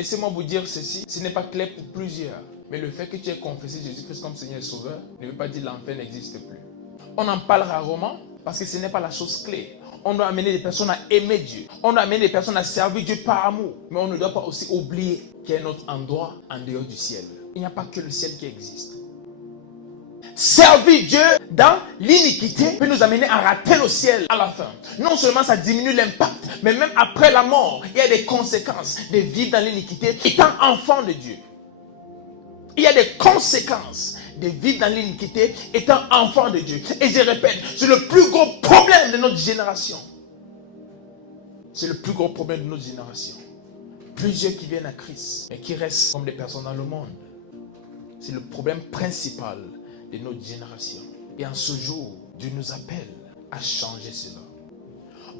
laissez-moi vous dire ceci, ce n'est pas clair pour plusieurs. Mais le fait que tu aies confessé Jésus-Christ comme Seigneur et Sauveur ne veut pas dire que l'enfer n'existe plus. On en parle rarement parce que ce n'est pas la chose clé. On doit amener des personnes à aimer Dieu. On doit amener des personnes à servir Dieu par amour. Mais on ne doit pas aussi oublier qu'il y a un autre endroit en dehors du ciel. Il n'y a pas que le ciel qui existe. Servir Dieu dans l'iniquité peut nous amener à rater le ciel à la fin. Non seulement ça diminue l'impact, mais même après la mort, il y a des conséquences de vivre dans l'iniquité étant enfant de Dieu. Il y a des conséquences de vivre dans l'iniquité étant enfant de Dieu. Et je répète, c'est le plus gros problème de notre génération. C'est le plus gros problème de notre génération. Plusieurs qui viennent à Christ, mais qui restent comme des personnes dans le monde. C'est le problème principal de notre génération. Et en ce jour, Dieu nous appelle à changer cela.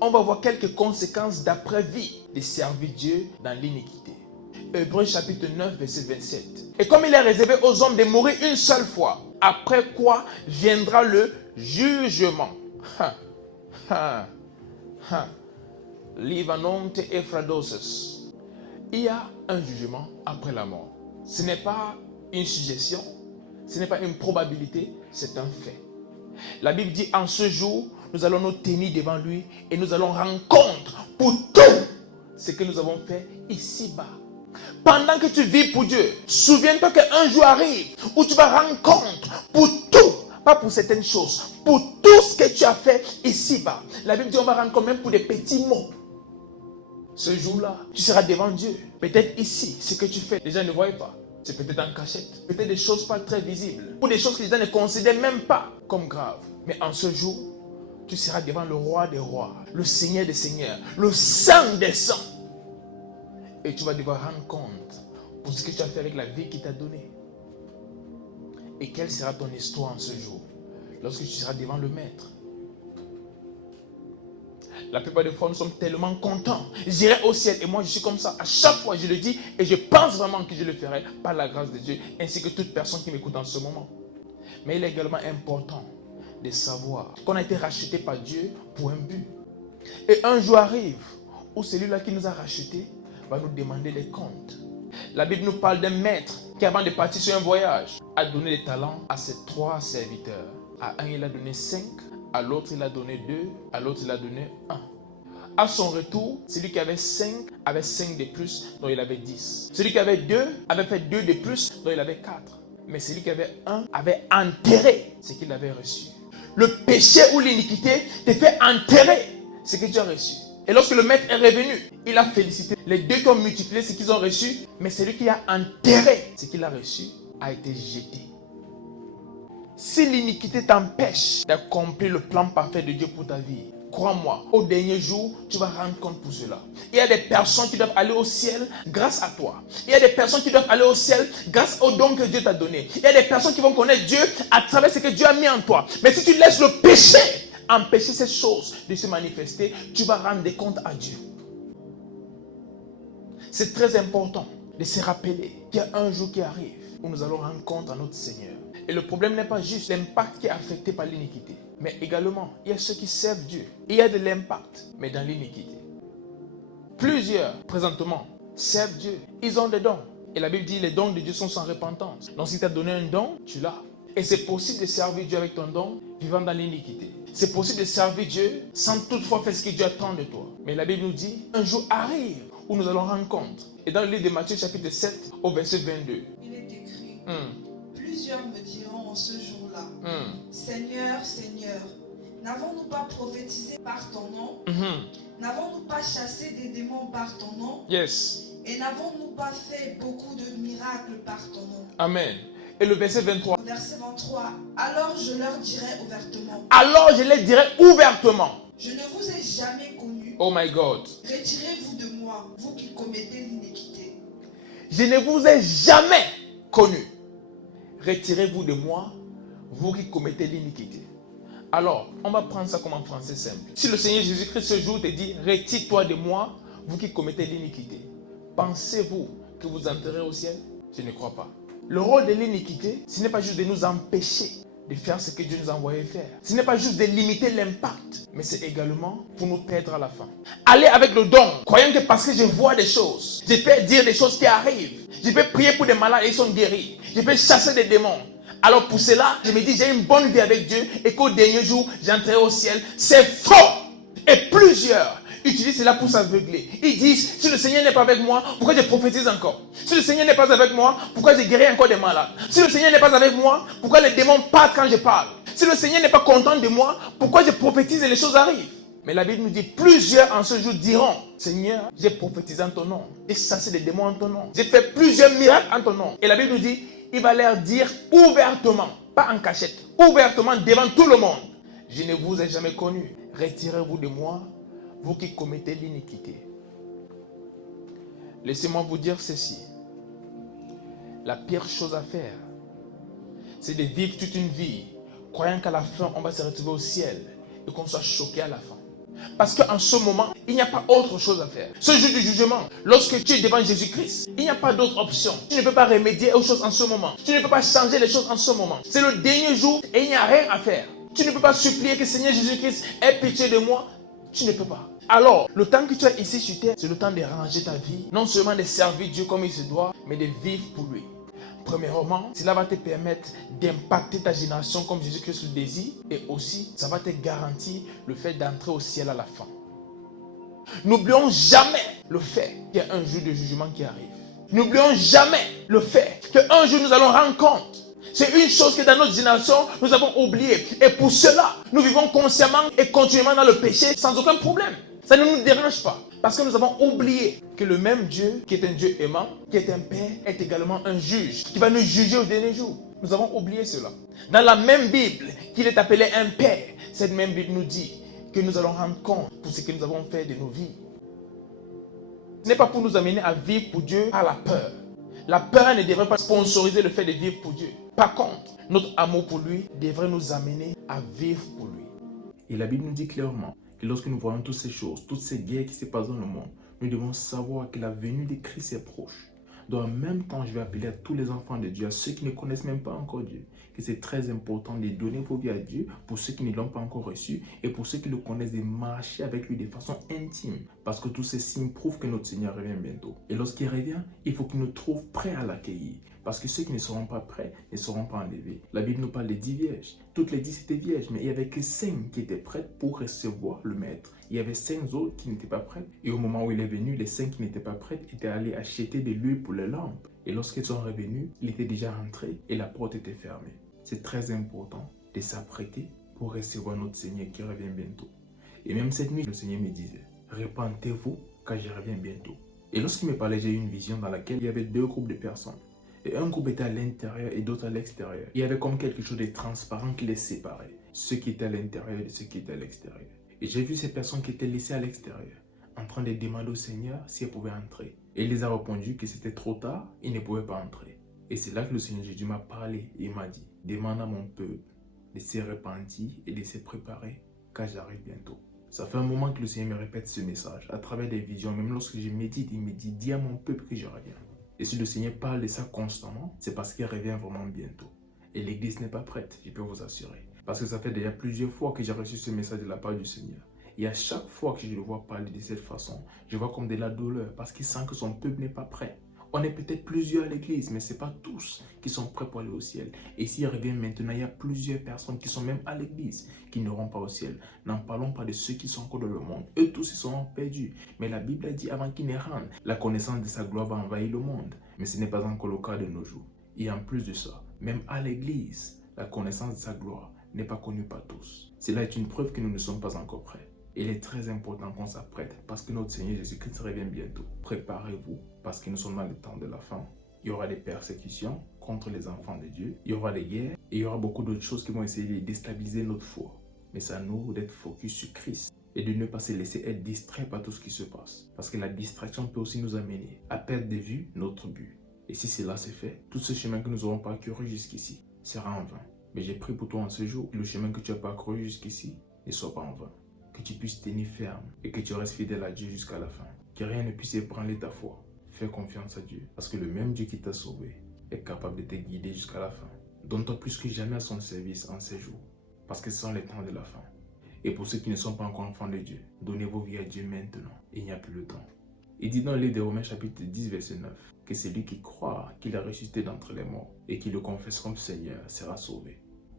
On va voir quelques conséquences d'après-vie de servir Dieu dans l'iniquité. Hébreux chapitre 9, verset 27. Et comme il est réservé aux hommes de mourir une seule fois, après quoi viendra le jugement. Livanonte et fradosus. Il y a un jugement après la mort. Ce n'est pas une suggestion, ce n'est pas une probabilité, c'est un fait. La Bible dit en ce jour, nous allons nous tenir devant lui et nous allons rendre compte pour tout ce que nous avons fait ici-bas. Pendant que tu vis pour Dieu, souviens-toi qu'un jour arrive où tu vas rendre compte pour tout, pas pour certaines choses, pour tout ce que tu as fait ici-bas. La Bible dit on va rendre compte même pour des petits mots. Ce jour-là, tu seras devant Dieu. Peut-être ici, ce que tu fais, les gens ne voient pas. C'est peut-être en cachette, peut-être des choses pas très visibles, ou des choses que les gens ne considèrent même pas comme graves. Mais en ce jour, tu seras devant le roi des rois, le Seigneur des seigneurs, le Saint des saints. Et tu vas devoir rendre compte pour ce que tu as fait avec la vie qu'il t'a donnée. Et quelle sera ton histoire en ce jour, lorsque tu seras devant le Maître. La plupart des fois, nous sommes tellement contents. J'irai au ciel et moi, je suis comme ça. À chaque fois, je le dis et je pense vraiment que je le ferai par la grâce de Dieu, ainsi que toute personne qui m'écoute en ce moment. Mais il est également important de savoir qu'on a été racheté par Dieu pour un but. Et un jour arrive où celui-là qui nous a rachetés va nous demander des comptes. La Bible nous parle d'un maître qui, avant de partir sur un voyage, a donné des talents à ses 3 serviteurs. À un, il a donné 5. À l'autre, il a donné 2. À l'autre, il a donné 1. À son retour, celui qui avait 5 avait 5 de plus, dont il avait 10. Celui qui avait 2 avait fait 2 de plus, dont il avait 4. Mais celui qui avait 1 avait enterré ce qu'il avait reçu. Le péché ou l'iniquité te fait enterrer ce que tu as reçu. Et lorsque le maître est revenu, il a félicité les 2 qui ont multiplié ce qu'ils ont reçu, mais celui qui a enterré ce qu'il a reçu a été jeté. Si l'iniquité t'empêche d'accomplir le plan parfait de Dieu pour ta vie, crois-moi, au dernier jour, tu vas rendre compte pour cela. Il y a des personnes qui doivent aller au ciel grâce à toi. Il y a des personnes qui doivent aller au ciel grâce au don que Dieu t'a donné. Il y a des personnes qui vont connaître Dieu à travers ce que Dieu a mis en toi. Mais si tu laisses le péché empêcher ces choses de se manifester, tu vas rendre des comptes à Dieu. C'est très important de se rappeler qu'il y a un jour qui arrive où nous allons rendre compte à notre Seigneur. Et le problème n'est pas juste l'impact qui est affecté par l'iniquité, mais également, il y a ceux qui servent Dieu. Il y a de l'impact, mais dans l'iniquité. Plusieurs, présentement, servent Dieu. Ils ont des dons. Et la Bible dit, les dons de Dieu sont sans repentance. Donc si tu as donné un don, tu l'as. Et c'est possible de servir Dieu avec ton don, vivant dans l'iniquité. C'est possible de servir Dieu sans toutefois faire ce que Dieu attend de toi. Mais la Bible nous dit, un jour arrive où nous allons rendre compte. Et dans le livre de Matthieu chapitre 7 au verset 22. Il est écrit, plusieurs me diront en ce jour-là, Seigneur, Seigneur, n'avons-nous pas prophétisé par ton nom? N'avons-nous pas chassé des démons par ton nom? Yes. Et n'avons-nous pas fait beaucoup de miracles par ton nom? Amen. Et le verset 23. Verset 23. Alors je leur dirai ouvertement. Alors je les dirai ouvertement. Je ne vous ai jamais connus. Oh my God. Retirez-vous de moi, vous qui commettez l'iniquité. Je ne vous ai jamais connus. Retirez-vous de moi, vous qui commettez l'iniquité. Alors, on va prendre ça comme en français simple. Si le Seigneur Jésus-Christ ce jour te dit, retire-toi de moi, vous qui commettez l'iniquité. Pensez-vous que vous entrerez au ciel? Je ne crois pas. Le rôle de l'iniquité, ce n'est pas juste de nous empêcher de faire ce que Dieu nous a envoyé faire. Ce n'est pas juste de limiter l'impact, mais c'est également pour nous perdre à la fin. Aller avec le don, croyant que parce que je vois des choses, je peux dire des choses qui arrivent. Je peux prier pour des malades et ils sont guéris. Je peux chasser des démons. Alors pour cela, je me dis, j'ai une bonne vie avec Dieu et qu'au dernier jour, j'entrerai au ciel. C'est faux! Et plusieurs utilisent cela pour s'aveugler. Ils disent, si le Seigneur n'est pas avec moi, pourquoi je prophétise encore? Si le Seigneur n'est pas avec moi, pourquoi je guéris encore des malades? Si le Seigneur n'est pas avec moi, pourquoi les démons partent quand je parle? Si le Seigneur n'est pas content de moi, pourquoi je prophétise et les choses arrivent? Mais la Bible nous dit, plusieurs en ce jour diront, Seigneur, j'ai prophétisé en ton nom, j'ai chassé des démons en ton nom, j'ai fait plusieurs miracles en ton nom. Et la Bible nous dit, il va leur dire ouvertement, pas en cachette, ouvertement devant tout le monde, je ne vous ai jamais connu, retirez-vous de moi, vous qui commettez l'iniquité. Laissez-moi vous dire ceci, la pire chose à faire, c'est de vivre toute une vie, croyant qu'à la fin, on va se retrouver au ciel et qu'on soit choqué à la fin. Parce qu'en ce moment, il n'y a pas autre chose à faire. Ce jour du jugement, lorsque tu es devant Jésus-Christ, il n'y a pas d'autre option. Tu ne peux pas remédier aux choses en ce moment. Tu ne peux pas changer les choses en ce moment. C'est le dernier jour et il n'y a rien à faire. Tu ne peux pas supplier que Seigneur Jésus-Christ ait pitié de moi. Tu ne peux pas. Alors, le temps que tu as ici sur terre, c'est le temps de ranger ta vie. Non seulement de servir Dieu comme il se doit, mais de vivre pour lui. Premièrement, cela va te permettre d'impacter ta génération comme Jésus-Christ le désire. Et aussi, ça va te garantir le fait d'entrer au ciel à la fin. N'oublions jamais le fait qu'il y a un jour de jugement qui arrive. N'oublions jamais le fait qu'un jour nous allons rendre compte. C'est une chose que dans notre génération, nous avons oublié. Et pour cela, nous vivons consciemment et continuellement dans le péché sans aucun problème. Ça ne nous dérange pas. Parce que nous avons oublié que le même Dieu, qui est un Dieu aimant, qui est un Père, est également un juge, qui va nous juger au dernier jour. Nous avons oublié cela. Dans la même Bible, qu'il est appelé un Père, cette même Bible nous dit que nous allons rendre compte pour ce que nous avons fait de nos vies. Ce n'est pas pour nous amener à vivre pour Dieu par la peur. La peur ne devrait pas sponsoriser le fait de vivre pour Dieu. Par contre, notre amour pour lui devrait nous amener à vivre pour lui. Et la Bible nous dit clairement que lorsque nous voyons toutes ces choses, toutes ces guerres qui se passent dans le monde, nous devons savoir que la venue de Christ est proche. Dans le même temps, je vais appeler à tous les enfants de Dieu, à ceux qui ne connaissent même pas encore Dieu, que c'est très important de donner vos vies à Dieu pour ceux qui ne l'ont pas encore reçu et pour ceux qui le connaissent, de marcher avec lui de façon intime. Parce que tous ces signes prouvent que notre Seigneur revient bientôt. Et lorsqu'il revient, il faut qu'il nous trouve prêts à l'accueillir. Parce que ceux qui ne seront pas prêts ne seront pas enlevés. La Bible nous parle des 10 vierges. Toutes les 10 étaient vierges, mais il n'y avait que 5 qui étaient prêtes pour recevoir le maître. Il y avait 5 autres qui n'étaient pas prêtes. Et au moment où il est venu, les 5 qui n'étaient pas prêtes étaient allés acheter de l'huile pour les lampes. Et lorsqu'ils sont revenus, il était déjà rentré et la porte était fermée. C'est très important de s'apprêter pour recevoir notre Seigneur qui revient bientôt. Et même cette nuit, le Seigneur me disait, repentez-vous car je reviens bientôt. Et lorsqu'il me parlait, j'ai eu une vision dans laquelle il y avait 2 groupes de personnes. Et un groupe était à l'intérieur et d'autres à l'extérieur. Il y avait comme quelque chose de transparent qui les séparait. Ceux qui étaient à l'intérieur et ceux qui étaient à l'extérieur. Et j'ai vu ces personnes qui étaient laissées à l'extérieur, en train de demander au Seigneur si elles pouvaient entrer. Et il les a répondu que c'était trop tard, ils ne pouvaient pas entrer. Et c'est là que le Seigneur Jésus m'a parlé et m'a dit, demande à mon peuple de se repentir et de se préparer, car j'arrive bientôt. Ça fait un moment que le Seigneur me répète ce message, à travers des visions, même lorsque je médite, il me dit, dis à mon peuple que je reviens. Et si le Seigneur parle de ça constamment, c'est parce qu'il revient vraiment bientôt. Et l'église n'est pas prête, je peux vous assurer. Parce que ça fait déjà plusieurs fois que j'ai reçu ce message de la part du Seigneur. Et à chaque fois que je le vois parler de cette façon, je vois comme de la douleur parce qu'il sent que son peuple n'est pas prêt. On est peut-être plusieurs à l'église, mais ce n'est pas tous qui sont prêts pour aller au ciel. Et s'il revient maintenant, il y a plusieurs personnes qui sont même à l'église qui n'iront pas au ciel. N'en parlons pas de ceux qui sont encore dans le monde. Eux tous, ils seront perdus. Mais la Bible a dit avant qu'ils ne rentrent, la connaissance de sa gloire va envahir le monde. Mais ce n'est pas encore le cas de nos jours. Et en plus de ça, même à l'église, la connaissance de sa gloire n'est pas connue par tous. Cela est une preuve que nous ne sommes pas encore prêts. Il est très important qu'on s'apprête parce que notre Seigneur Jésus-Christ revient bientôt. Préparez-vous parce que nous sommes dans le temps de la fin. Il y aura des persécutions contre les enfants de Dieu. Il y aura des guerres et il y aura beaucoup d'autres choses qui vont essayer de déstabiliser notre foi. Mais c'est à nous d'être focus sur Christ et de ne pas se laisser être distrait par tout ce qui se passe. Parce que la distraction peut aussi nous amener à perdre de vue notre but. Et si cela s'est fait, tout ce chemin que nous aurons parcouru jusqu'ici sera en vain. Mais j'ai prié pour toi en ce jour que le chemin que tu as parcouru jusqu'ici ne soit pas en vain. Que tu puisses tenir ferme et que tu restes fidèle à Dieu jusqu'à la fin. Que rien ne puisse ébranler ta foi. Fais confiance à Dieu parce que le même Dieu qui t'a sauvé est capable de te guider jusqu'à la fin. Donne-toi plus que jamais à son service en ces jours, parce que ce sont les temps de la fin. Et pour ceux qui ne sont pas encore enfants de Dieu, donnez vos vies à Dieu maintenant. Il n'y a plus le temps. Il dit dans le livre de Romains chapitre 10 verset 9 que celui qui croit qu'il a ressuscité d'entre les morts et qui le confesse comme Seigneur sera sauvé.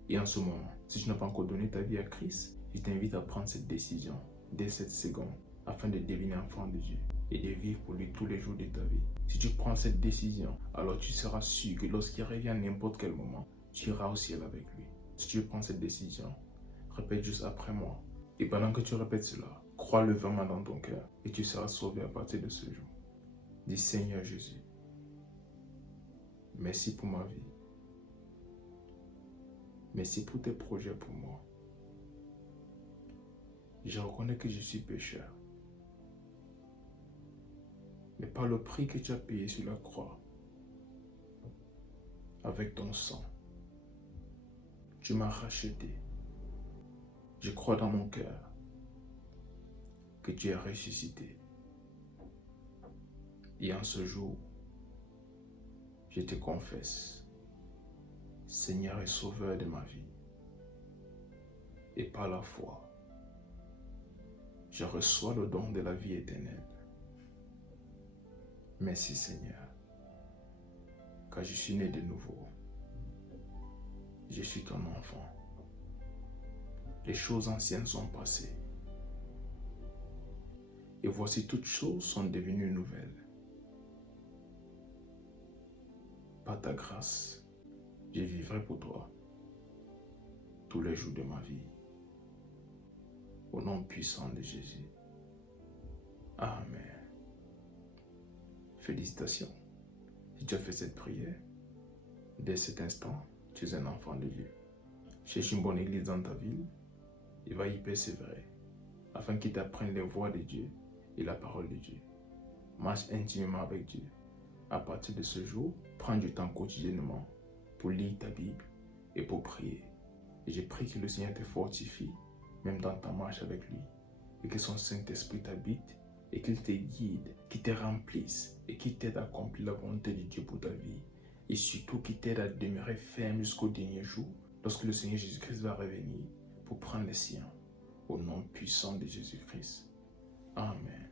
Et en ce moment, si tu n'as pas encore donné ta vie à Christ, je t'invite à prendre cette décision dès cette seconde afin de devenir enfant de Dieu et de vivre pour lui tous les jours de ta vie. Si tu prends cette décision, alors tu seras sûr que lorsqu'il revient à n'importe quel moment, tu iras au ciel avec lui. Si tu prends cette décision, répète juste après moi. Et pendant que tu répètes cela, crois-le vraiment dans ton cœur et tu seras sauvé à partir de ce jour. Dis Seigneur Jésus, merci pour ma vie. Merci pour tes projets pour moi. Je reconnais que je suis pécheur. Mais par le prix que tu as payé sur la croix, avec ton sang, tu m'as racheté. Je crois dans mon cœur que tu es ressuscité. Et en ce jour, je te confesse, Seigneur et Sauveur de ma vie. Et par la foi, je reçois le don de la vie éternelle. Merci Seigneur, car je suis né de nouveau. Je suis ton enfant. Les choses anciennes sont passées. Et voici toutes choses sont devenues nouvelles. Par ta grâce, je vivrai pour toi tous les jours de ma vie. Au nom puissant de Jésus. Amen. Félicitations. Si tu as fait cette prière, dès cet instant, tu es un enfant de Dieu. Cherche une bonne église dans ta ville et va y persévérer afin qu'il t'apprenne les voies de Dieu et la parole de Dieu. Marche intimement avec Dieu. À partir de ce jour, prends du temps quotidiennement pour lire ta Bible et pour prier. Et je prie que le Seigneur te fortifie, même dans ta marche avec lui, et que son Saint-Esprit t'habite et qu'il te guide, qu'il te remplisse et qu'il t'aide à accomplir la volonté de Dieu pour ta vie. Et surtout qu'il t'aide à demeurer ferme jusqu'au dernier jour, lorsque le Seigneur Jésus-Christ va revenir pour prendre les siens. Au nom puissant de Jésus-Christ. Amen.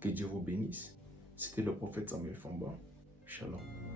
Que Dieu vous bénisse. C'était le prophète Samuel Fomba. Shalom.